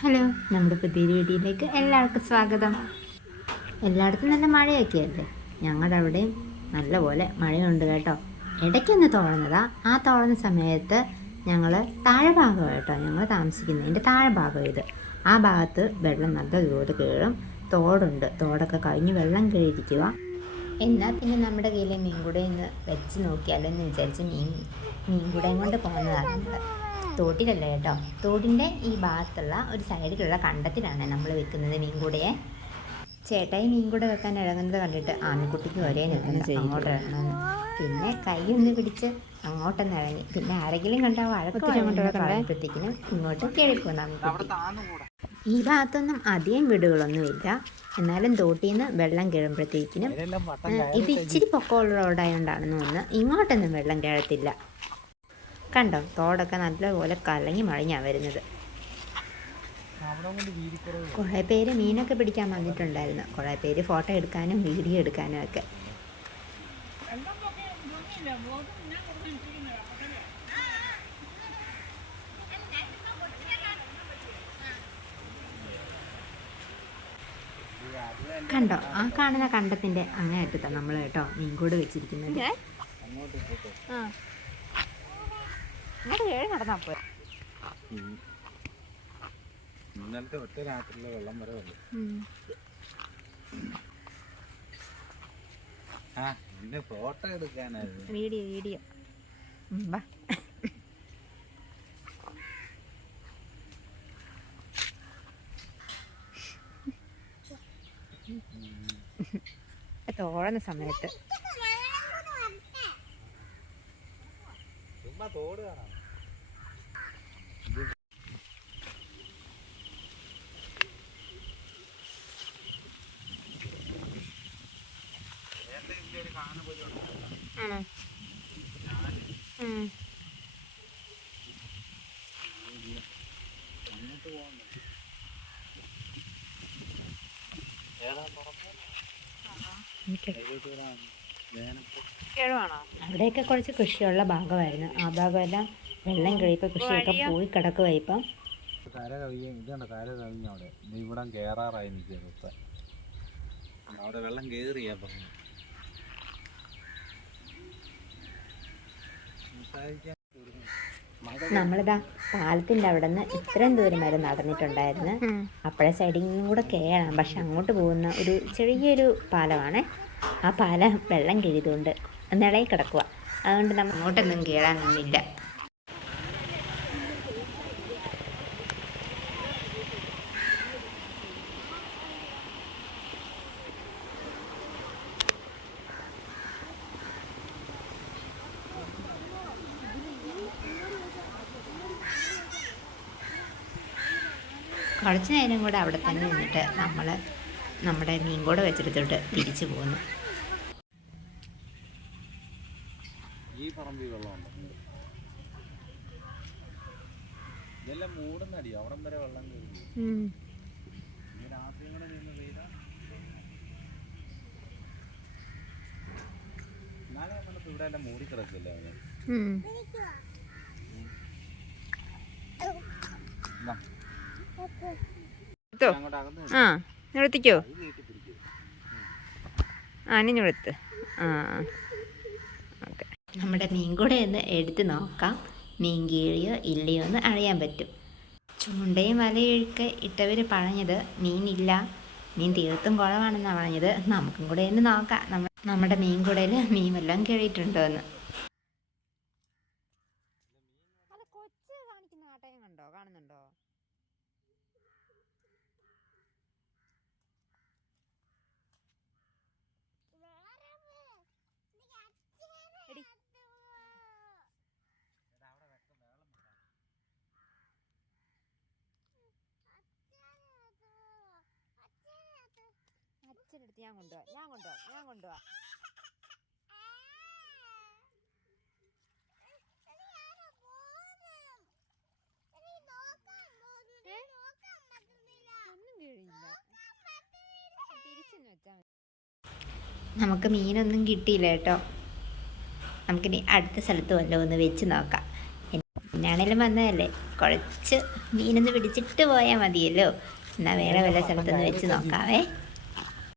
Hello നമ്മുടെ പുതിയ വീഡിയോയിലേക്ക് എല്ലാവർക്കും സ്വാഗതം. എല്ലായിടത്തും നല്ല മഴയൊക്കെ അല്ലേ ഞങ്ങളുടെ അവിടെയും നല്ലപോലെ മഴയുണ്ട് കേട്ടോ. ഇടയ്ക്കൊന്ന് തോന്നുന്നതാ ആ തോന്നുന്ന സമയത്ത് ഞങ്ങൾ താഴെ ഭാഗം കേട്ടോ ഞങ്ങൾ താമസിക്കുന്നതിന്റെ താഴെ ഭാഗം ഇത്. ആ ഭാഗത്ത് വെള്ളം നല്ലതുപോലെ കയറും തോടുണ്ട്. തോടൊക്കെ കഴിഞ്ഞ് വെള്ളം കയറിയിരിക്കുക. എന്നാൽ പിന്നെ നമ്മുടെ കയ്യിലെ മീൻകുട ഒന്ന് വെച്ച് നോക്കിയാലെന്ന് വിചാരിച്ച് മീൻ മീൻകുടയും കൊണ്ട് പോകുന്നതാണ് നമ്മൾ തോട്ടിലല്ല കേട്ടോ? തോടിന്റെ ഈ ഭാഗത്തുള്ള ഒരു സൈഡിലുള്ള കണ്ടത്തിലാണ് നമ്മൾ വെക്കുന്നത് മീൻകുടയെ ചേട്ടായി മീൻകുട വെക്കാൻ ഇറങ്ങുന്നത് കണ്ടിട്ട് ആൺകുട്ടിക്ക് ഒരേ നിൽക്കുന്നത് അങ്ങോട്ട് ഇറങ്ങണമെന്ന് പിന്നെ കൈ ഒന്ന് പിടിച്ച് അങ്ങോട്ടൊന്ന് ഇറങ്ങി. പിന്നെ ആരെങ്കിലും കണ്ടാൽ വഴക്ക് പറയുമ്പോഴത്തേക്കിനും ഇങ്ങോട്ട് കേൾക്കും ഈ ഭാഗത്തൊന്നും അധികം വീടുകളൊന്നുമില്ല. എന്നാലും തോട്ടിൽ നിന്ന് വെള്ളം കയറുമ്പോഴത്തേക്കിനും ഇത് ഇച്ചിരി പൊക്കമുള്ള റോഡായതുകൊണ്ടാണെന്ന് തോന്നുന്നു. ഇങ്ങോട്ടൊന്നും വെള്ളം കിഴത്തില്ല കണ്ടോ? തോടൊക്കെ നല്ലപോലെ കലങ്ങി മറിഞ്ഞാണ് വരുന്നത്. കുറേ പേര് മീനൊക്കെ പിടിക്കാൻ വന്നിട്ടുണ്ടായിരുന്നു. കുറേ പേര് ഫോട്ടോ എടുക്കാനും വീഡിയോ എടുക്കാനും ഒക്കെ. കണ്ടോ? ആ കാണുന്ന കണ്ടത്തിന്റെ അങ്ങേയറ്റത്താണ് നമ്മൾ കേട്ടോ മീൻകൂട് വെച്ചിരിക്കുന്നത്. ഇന്നലത്തെ ഒറ്റ രാത്രിയിലെ വെള്ളം വരെ വന്നു ആ. ഇന്ന് ഫോട്ടോ എടുക്കാനായിരുന്നു. Video video. വാ. തോഴുന്ന സമയത്ത്. ചുമ്മാ തോട് കാണാം. ആണോ. അവിടെയൊക്കെ കുറച്ച് കൃഷിയുള്ള ഭാഗമായിരുന്നു. ആ ഭാഗമെല്ലാം വെള്ളം കഴിയപ്പോൾ കൃഷിയൊക്കെ പോയി കിടക്കുക ഇപ്പം. കര കവിയ ഇതുണ്ട് കര കവിഞ്ഞ അവിടെ. ഇവിടം കേറാറായി നിൽക്കുന്നത് അവിടെ വെള്ളം കയറിയാ പറഞ്ഞു നമ്മളിതാ പാലത്തിന്റെ അവിടെ നിന്ന് ഇത്രയും ദൂരം വരെ നടന്നിട്ടുണ്ടായിരുന്നു. അപ്പോഴേ സൈഡിൽ നിന്നും കൂടെ കയറാം പക്ഷെ അങ്ങോട്ട് പോകുന്ന ഒരു ചെറിയൊരു പാലമാണ്. ആ പാലം വെള്ളം കയറിയതുകൊണ്ട് നിളയിൽ കിടക്കുക അതുകൊണ്ട് നമ്മൾ അങ്ങോട്ടൊന്നും കയറാൻ കുറച്ച് നേരം കൂടെ അവിടെ തന്നെ നിന്നിട്ട് നമ്മൾ നമ്മുടെ മീൻ കൂടെ വെച്ചെടുത്തിട്ട് തിരിച്ചു പോകുന്നു ഈ പറമ്പിൽ വെള്ളമുണ്ട് ഉണ്ട്. ഇതെല്ലാം മൂടുന്നടി. അവിടം വരെ വെള്ളം കയറി ഈ രാത്രിയും കൂടെ നിന്ന് നാളെ ഇവിടെ എല്ലാം മൂടി കിടക്കില്ല അവന്. എടുത്തോ? ആ നിർത്തിക്കോ കൈ നീട്ടി പിടിക്കും ആ നിഞ്ഞെടുത്ത് ആ. ഓക്കെ. നമ്മുടെ മീൻ കൂടെ ഒന്ന് എടുത്ത് നോക്കാം. മീൻ കീഴിയോ ഇല്ലയോ എന്ന് അറിയാൻ പറ്റും. ചൂണ്ടയും വലയൊഴുക്ക് ഇട്ടവർ പറഞ്ഞത് മീനില്ല. മീൻ തീർത്തും കുളമാണെന്നാണ് പറഞ്ഞത്. നമുക്കും കൂടെ ഒന്ന് നോക്കാം. നമ്മ നമ്മുടെ മീൻ കൂടയിൽ മീൻ വല്ലതും കയറിയിട്ടുണ്ടോ എന്ന്. കൊച്ചു കാണിക്കുന്ന ആട്ടയം കണ്ടോ? കാണുന്നുണ്ടോ? എടുത്ത് ഞാൻ കൊണ്ടുപോവാം ഞാൻ കൊണ്ടുപോവാം ഞാൻ കൊണ്ടുപോവാം ഒന്നും നമുക്ക് മീനൊന്നും കിട്ടിയില്ല കേട്ടോ. നമുക്കിനി അടുത്ത സ്ഥലത്ത് വല്ലതും ഒന്ന് വെച്ച് നോക്കാം. എന്നാണേലും വന്നതല്ലേ? കുറച്ച് മീനൊന്ന് പിടിച്ചിട്ട് പോയാൽ മതിയല്ലോ. എന്നാൽ വേറെ വല്ല സ്ഥലത്തൊന്ന് വെച്ച് നോക്കാവേ.